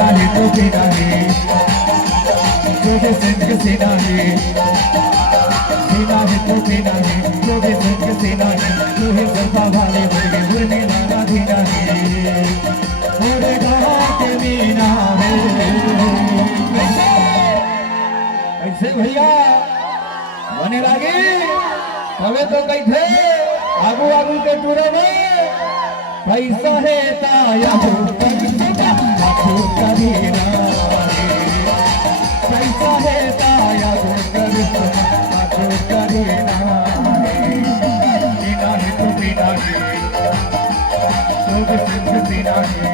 सीना है तो सीना है तुझे संग सीना है सीना है तो सीना है तुझे संग सीना है तुझे जलवा वाले होंगे उड़ने वाला धीना है मोरे गाँव के मीना है कैसे भैया बने लागे हमें तो कैसे आगू आगू के टूरे में पैसा है ताया हो करीना पैसा है ताया हो करीना बिना है तो बिना है लोग संग बिना है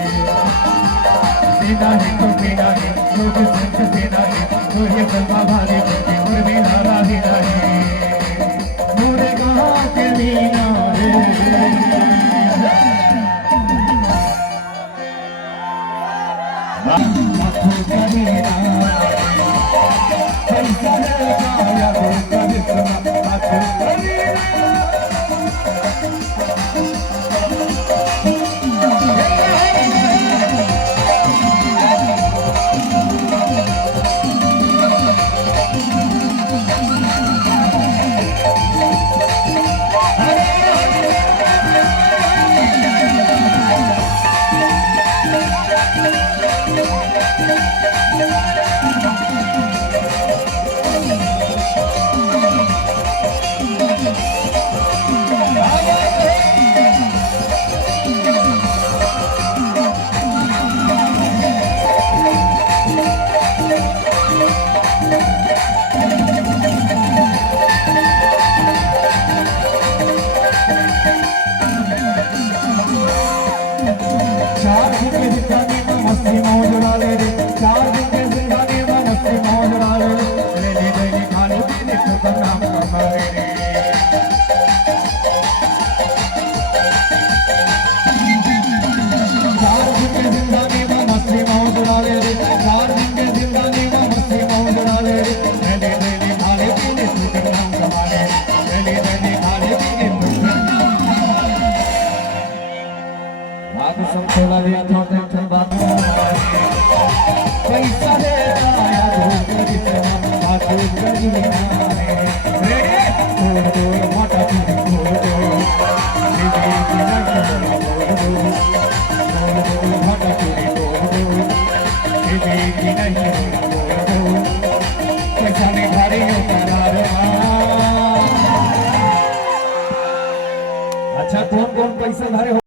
बिना है तो बिना है लोग संग बिना है तो ये जलवा वाले बंदे और मेरा राहिना है मोरे गाँव के मीना है पैसा है ताया हो करीना मस्ती मौज डाले रे 4 दिन के जिंदगी में मस्ती मौज डाले रे ले ले खाने पीने को नाम कमाए रे 4 दिन के जिंदगी में मस्ती मौज डाले रे 4 दिन के जिंदगी में मस्ती मौज डाले रे ले खाने पीने को नाम कमाए ले खाने पीने को बात सब थोड़ा लिया छोटे बात पैसा है ताया हो करीना आखो करीना रे छोड़ दो मोटा छोड़ दो दीदी की नजर छोड़ दो मोटा छोड़ दो दीदी की नजर छोड़ दो पैसा ने भारी करार अच्छा कौन कौन पैसा भारे